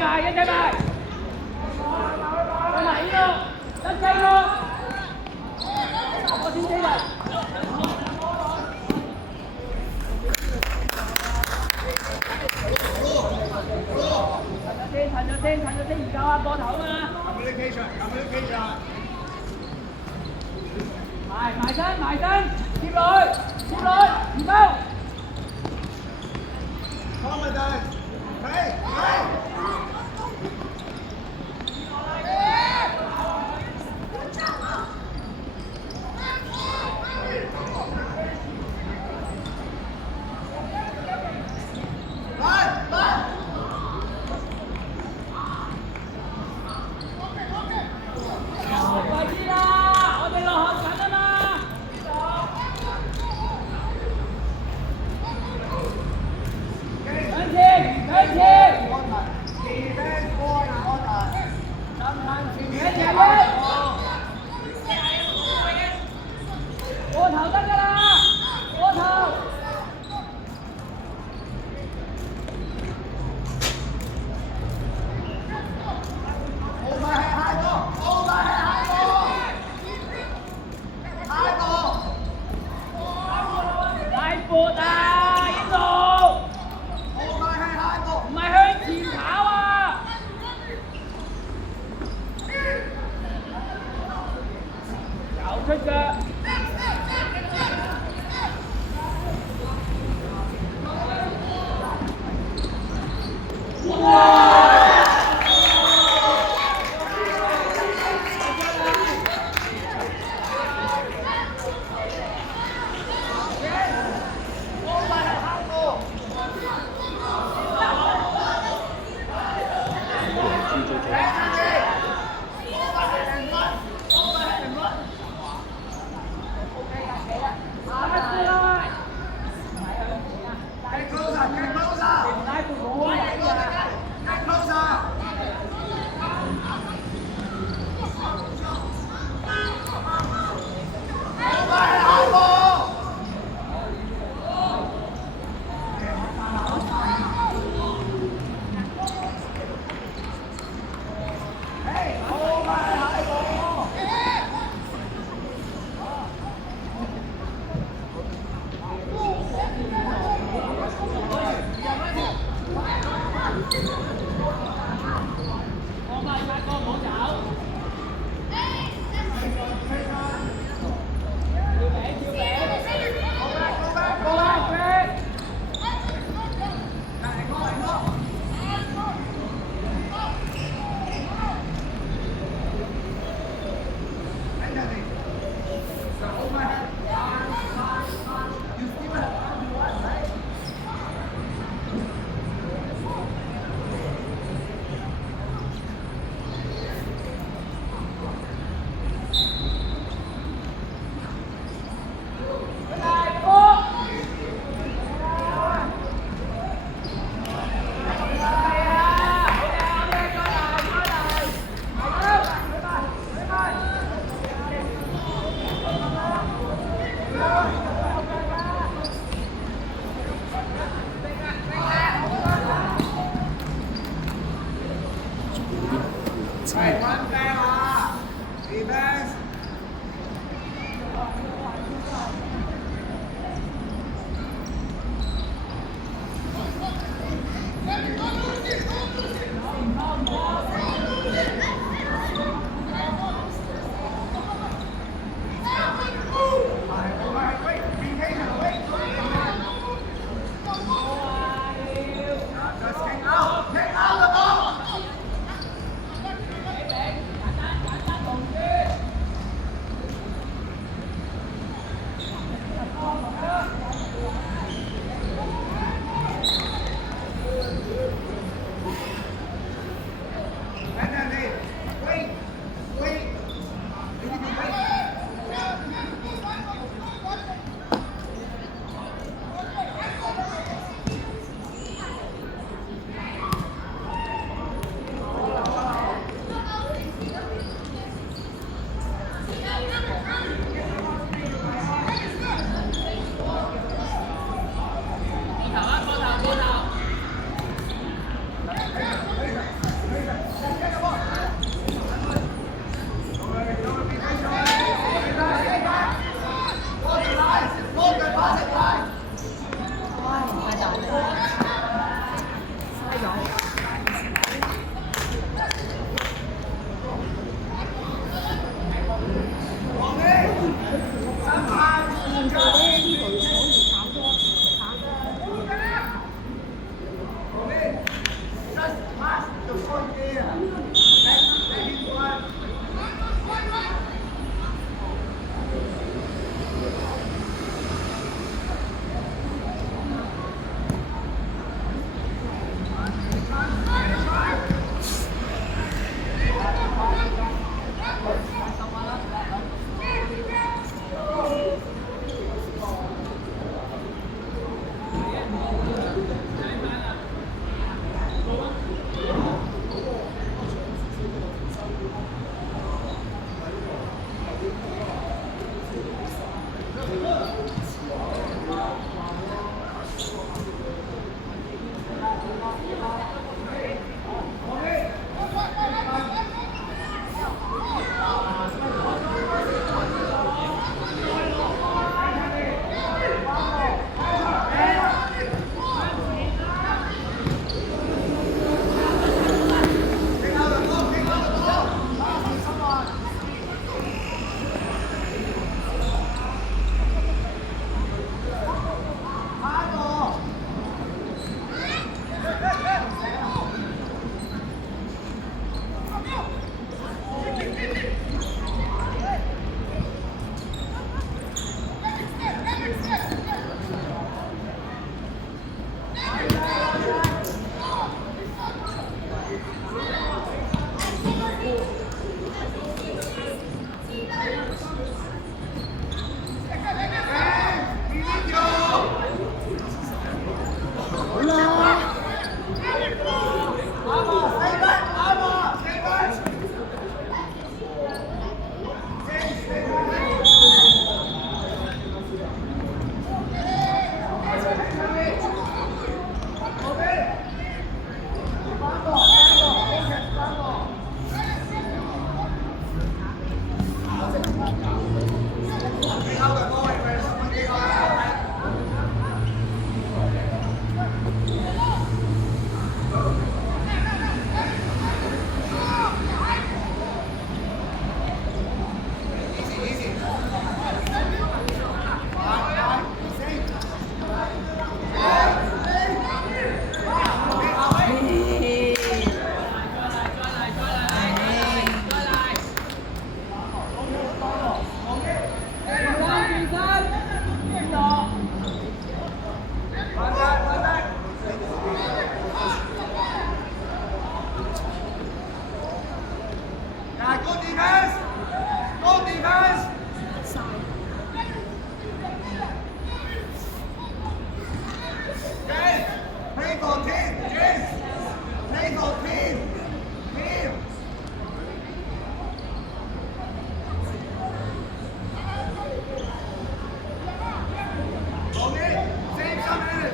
bài. Cái này luôn, đánh cây luôn. Có xin chơi rồi. Thành cho tiên gì cho cô thử mà. Mày lên, kịp rồi, đi đâu? Không mà đây, đây.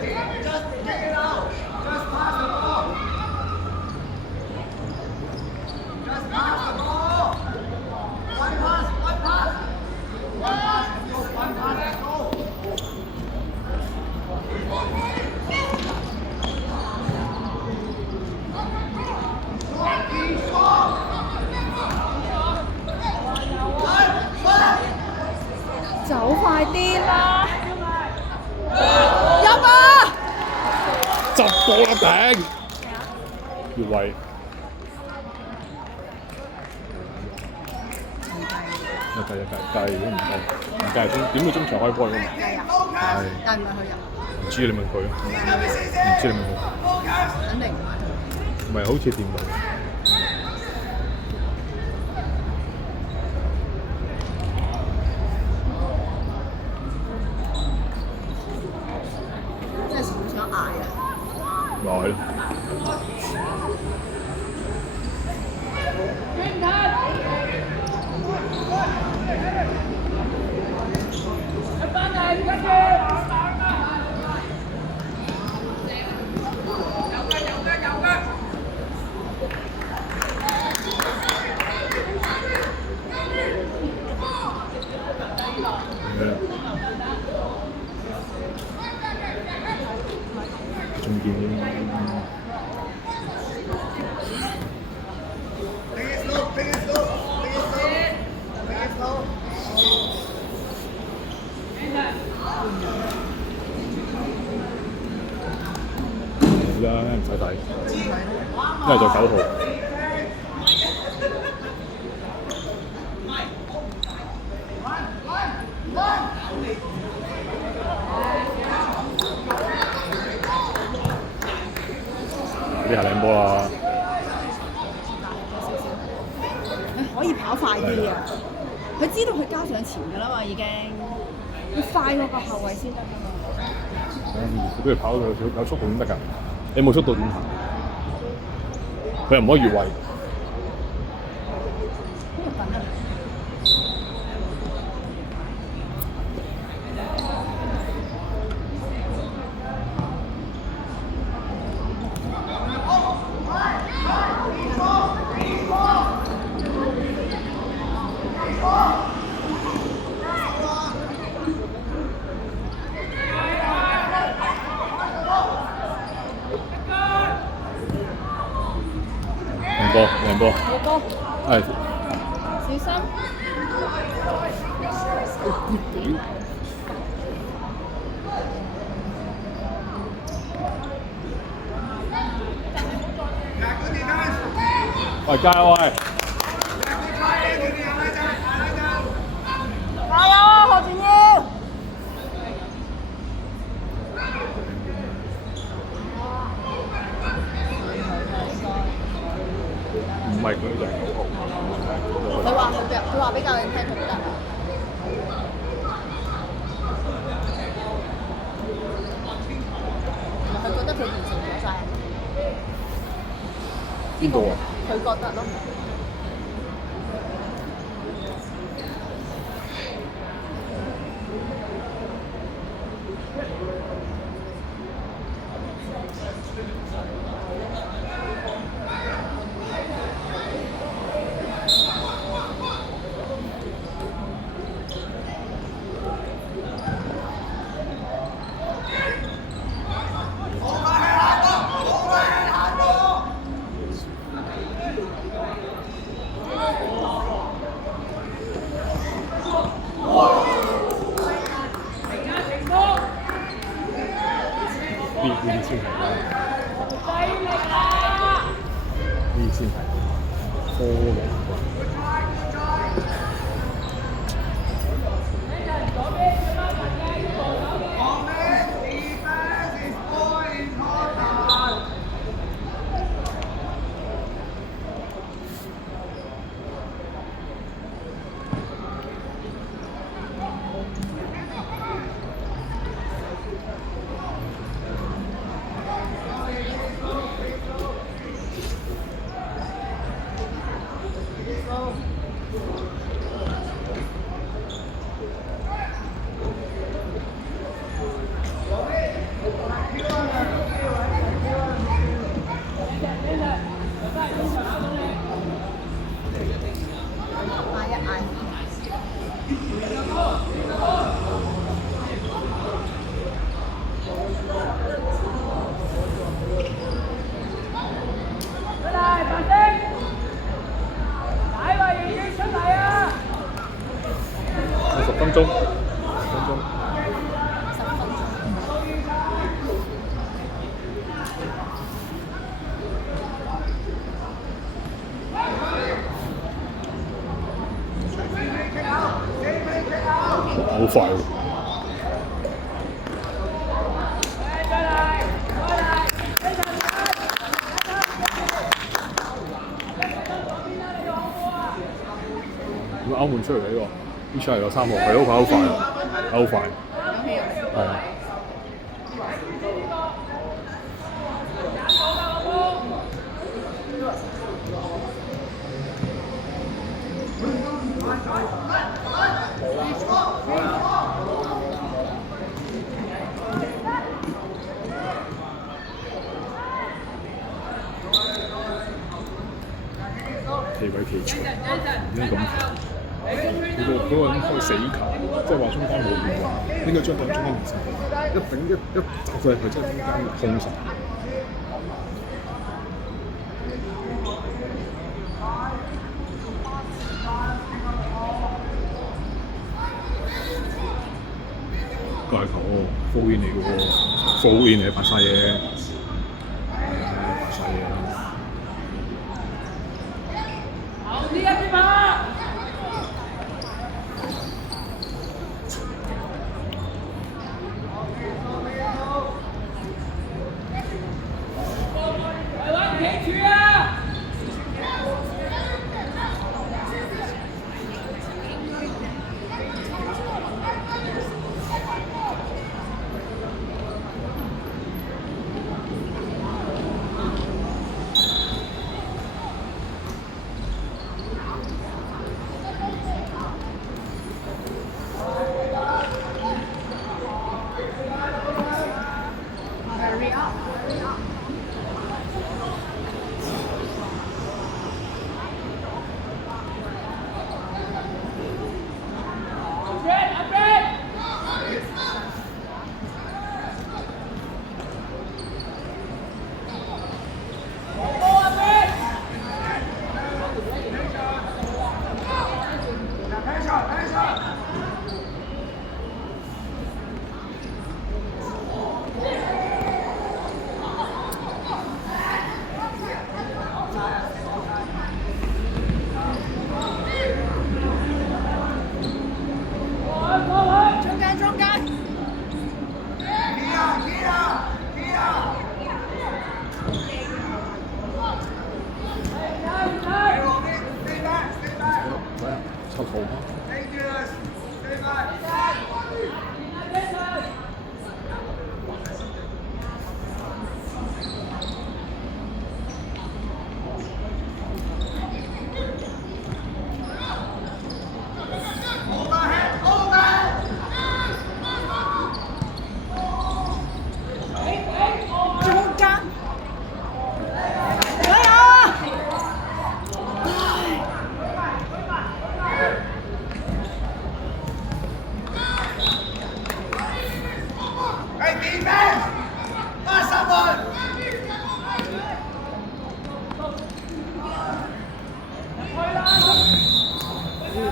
Just kick it out. Just pass the ball. Just pass the ball. One pass, one pass. One pass, let's go. One pass, let's go. 走快啲啦！入啊！執波啦頂！越位。一計如果唔計，點會中場開波㗎嘛？計啊！係。但唔係佢入。唔知你問佢，唔知你問佢。肯定唔係。唔係好似掂到。真係好想嗌啊！咪係咯。仲見 Take it slow, take it slow, take it slow, take it slow. 啦，唔使睇，因為就9號。呢下靚波啦！可以跑快啲啊！佢知道佢交上前㗎啦嘛，已經要快過個後衞先得㗎嘛。佢不如跑有速度先得㗎，你冇速度點行？佢又唔可以越位。邊個笨啊？贏波，好波，係。小心！喂，加油喂！加油啊，何俊耀！唔係佢就係9號。佢話俾教練聽佢唔得。佢覺得佢完成咗晒。邊個啊？佢覺得咯。呢啲先係啦，呢啲先係科龍。歐滿出嚟呢個，呢出嚟有3號，係咯，跑好快啊，跑好快，係啊。企位企長，唔應該咁長。嗰個人開死球，即係話中間冇變化，應該將個中間移曬，一頂一走佢係真係中間空曬。界球full in 嚟嘅喎，full in嚟拍晒嘢，拍晒嘢。好啲啊，邊馬！台灣企住啊！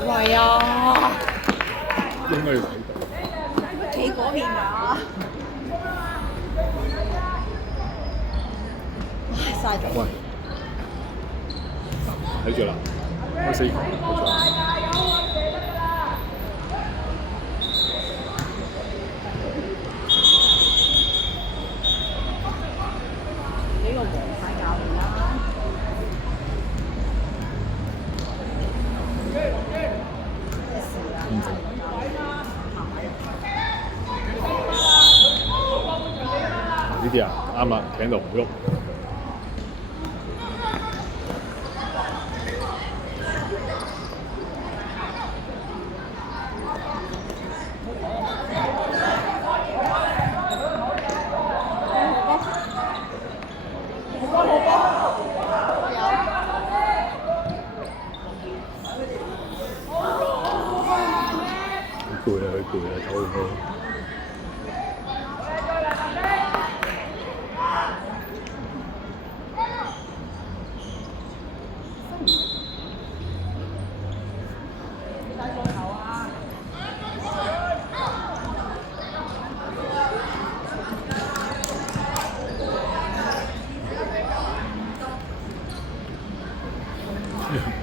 係啊，應該要睇企嗰邊㗎。唉，嘥咗。喂，睇住啦，開4球，睇住啦。呢個黃牌教練啦。呢啲啊，啱啦，企喺度唔喐。攰啊！佢攰啊！唞好。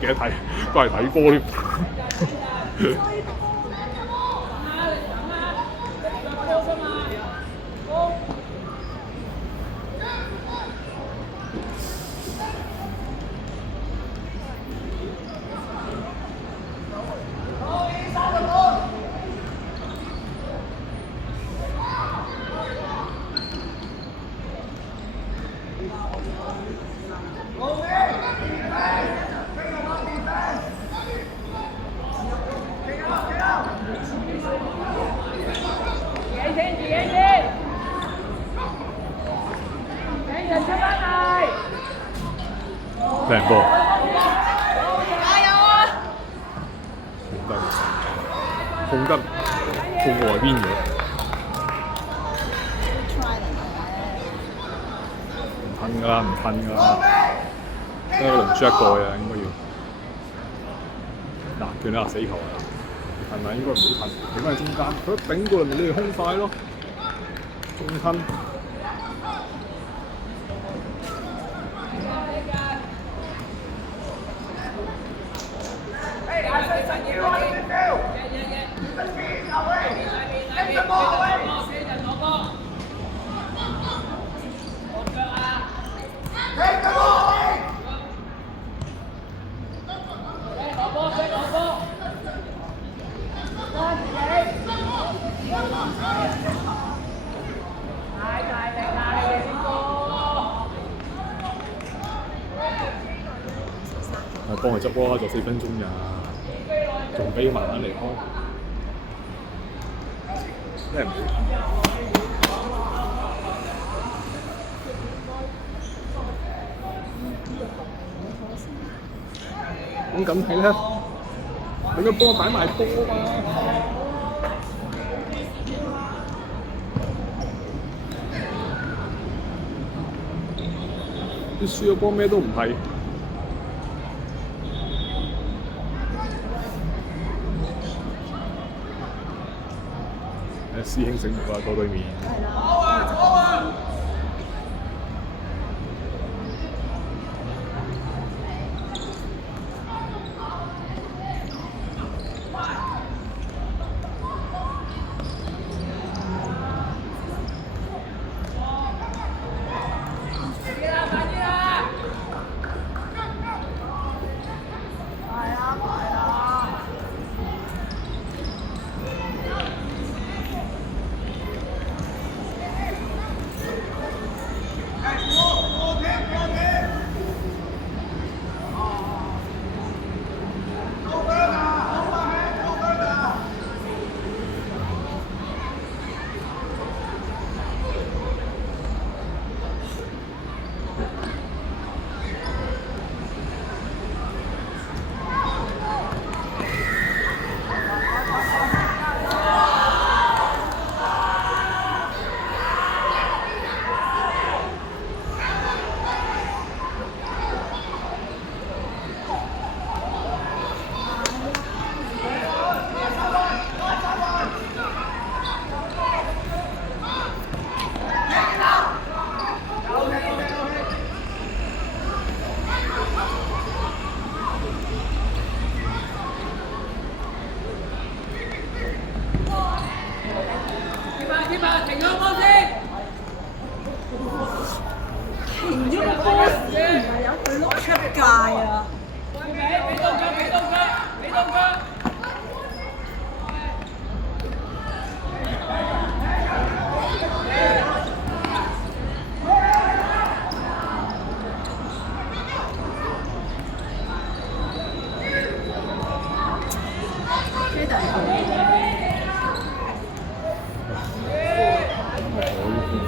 記得睇，過嚟睇波添。靚波，加油啊！控得外邊嘅，唔噴㗎啦，唔噴㗎啦，得一輪出一個嘅應該要。嗱，見到死球啊！係咪應該唔好噴？點解喺中間？佢一頂過嚟咪你哋空快咯，中吞。幫佢執波就4分鐘咋，仲俾佢慢慢嚟開，真係唔好。咁梗係啦，你個波擺埋波嘛。啲輸咗波咩都唔係。師兄醒目啊，過對面。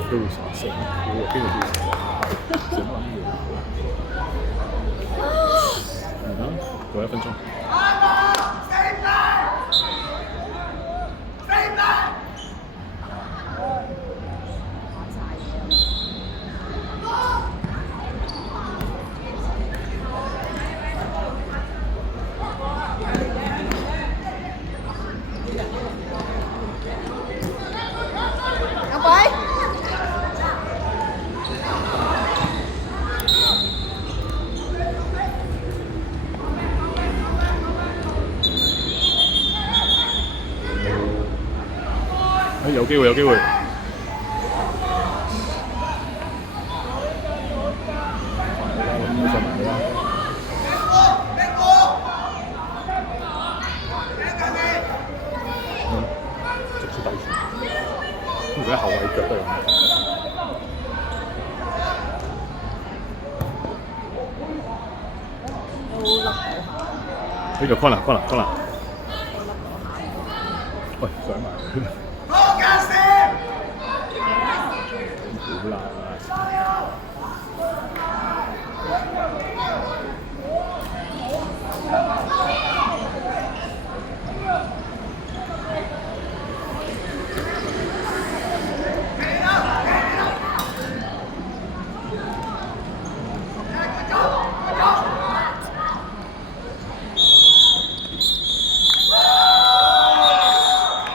都會殺死，邊個邊個？過1分鐘。有機會，有機會。直接底線，而家後衞腳都有。呢個 corner。喂，上埋。